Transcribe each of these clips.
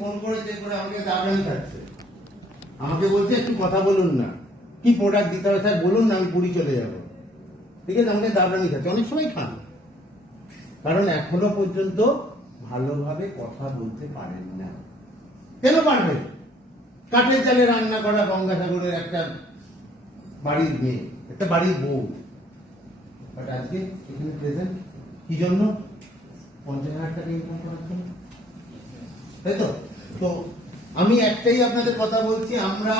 Phone করে check করে আমাকে দাবরানি খাচ্ছে, আমাকে বলছে একটু কথা বলুন না, কি প্রোডাক্ট দিতে হবে স্যার বলুন না, আমি পুরী চলে যাবো। ঠিক আছে, আমাকে দাবরানি খাচ্ছে, অনেক সময় খান, কারণ এখনো পর্যন্ত ভালোভাবে কথা বলতে পারেন না। কেন পারবেন? কাঠের চালে রান্না করা গঙ্গাসাগরের একটা বাড়ির মেয়ে, একটা বাড়ির বউ, বাট আজকে এখানে প্রেজেন্ট কি জন্য? 50,000 টাকা ইনকাম করার জন্য, তাই তো? তো আমি একটাই আপনাদের কথা বলছি, আমরা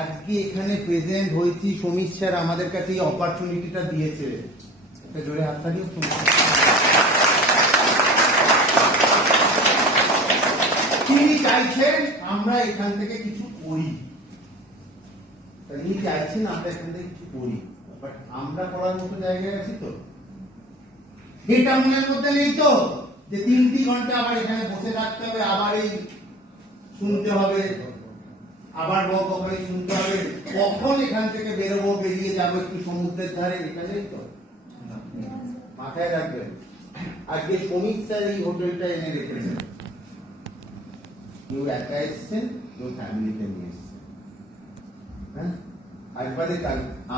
আজকে এখানে প্রেজেন্ট হয়েছি, সমীর স্যার আমাদের কাছে এই অপরচুনিটিটা দিয়েছে। একটা জোরে হাতটা দিও। তিনি চাইছেন আমরা এখান থেকে কিছু করি, তিনি চাইছেন আমরা এখান থেকে কিছু করি, বাট আমরা করার মতো জায়গায় আছি তো? এটা মনের মধ্যে নেই তো যে 3 ঘন্টা আবার এখানে বসে থাকতে হবে, আবার এই শুনতে হবে, আবার বকবকানি শুনতে হবে, কখন এখান থেকে বেরোবো, বেরিয়ে যাবো একটু সমুদ্রের ধারে, এটা নেই তো? মাথায় রাখবেন, আজকে সমীর স্যার এই হোটেলটা এনে রেখেছেন, কেউ একা এসছেন, কেউ ফ্যামিলিতে নিয়ে এসছেন। হ্যাঁ, একবারে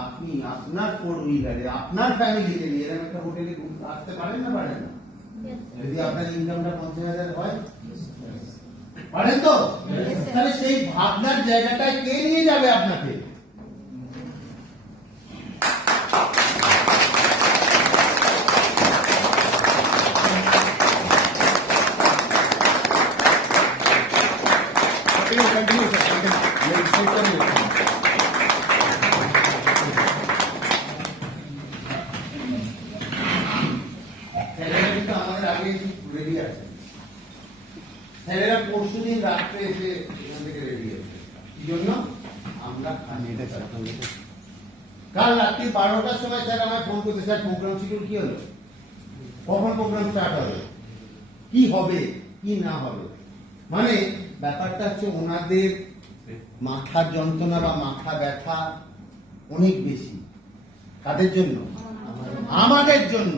আপনি আপনার 4 হুইলারে আপনার ফ্যামিলিতে নিয়ে এরকম একটা হোটেলে আসতে পারেন না? পারেন না? যদি আপনার ইনকামটা 50,000 হয়, পারেন তো? তাহলে সেই ভাবনার জায়গাটায় কে নিয়ে যাবে আপনাকে? আমাদের আগে রেডি আছে, স্যারেরা পরশুদিন রাত্রে এসে এখান থেকে রেডি আছে। কি জন্য? আমরা কাল রাত্রি 12টার সময় স্যার আমায় ফোন করতে, স্যার প্রোগ্রাম শিডিউল কি হলো, কখন প্রোগ্রাম স্টার্ট হবে, কি হবে কি না হবে। মানে ব্যাপারটা হচ্ছে ওনাদের মাথার যন্ত্রণা বা মাথা ব্যথা অনেক বেশি। কাদের জন্য? আমাদের জন্য।